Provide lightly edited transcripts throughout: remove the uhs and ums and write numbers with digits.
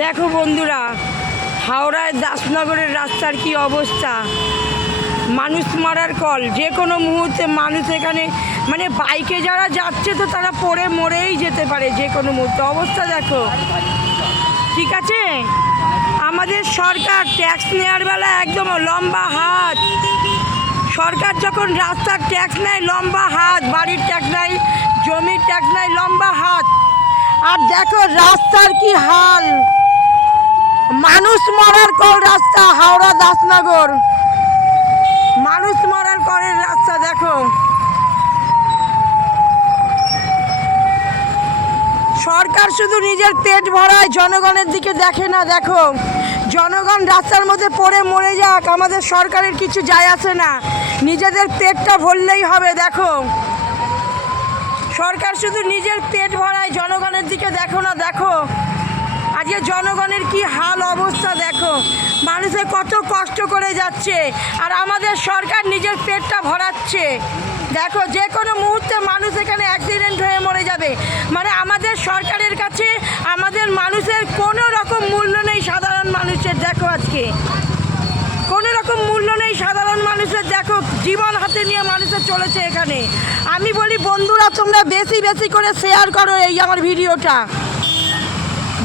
দেখো বন্ধুরা, হাওড়ায় দাসনগরের রাস্তার কি অবস্থা। মানুষ মারার কল, যে কোনো মুহূর্তে মানুষ এখানে মানে বাইকে যারা যাচ্ছে তো তারা পড়ে মরেই যেতে পারে যে কোনো মুহূর্তে। অবস্থা দেখো, ঠিক আছে। আমাদের সরকার ট্যাক্স নেওয়ার বেলা একদম লম্বা হাত। সরকার যখন রাস্তার ট্যাক্স নেয় লম্বা হাত, বাড়ির ট্যাক্স নেয়, জমির ট্যাক্স নেয় লম্বা হাত। আর দেখো রাস্তার কি হাল, মানুষ মরার কল রাস্তা। হাওড়া দাসনগর মানুষ মরার কলের রাস্তা দেখো। সরকার শুধু নিজের পেট ভরায়, জনগণের দিকে দেখে না। দেখো জনগণ রাস্তার মধ্যে পড়ে মরে যাক, আমাদের সরকারের কিছু যায় আসে না, নিজেদের পেটটা ভরলেই হবে। দেখো সরকার শুধু নিজের পেট ভরায়, জনগণের দিকে দেখো না। দেখো আজকে জনগণের কি হাল অবস্থা, দেখো মানুষের কত কষ্ট করে যাচ্ছে আর আমাদের সরকার নিজের পেটটা ভরাচ্ছে। দেখো যে কোনো মুহূর্তে মানুষ এখানে অ্যাক্সিডেন্ট হয়ে মরে যাবে। মানে আমাদের সরকারের কাছে আমাদের মানুষের কোনো রকম মূল্য নেই, সাধারণ মানুষের। দেখো আজকে কোনো রকম মূল্য নেই সাধারণ মানুষের। দেখো জীবন হাতে নিয়ে মানুষের চলেছে এখানে। আমি বলি বন্ধুরা, তোমরা বেশি বেশি করে শেয়ার করো এই আমার ভিডিওটা,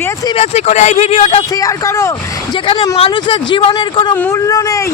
বেশি বেশি করে এই ভিডিওটা শেয়ার করো, যেখানে মানুষের জীবনের কোনো মূল্য নেই।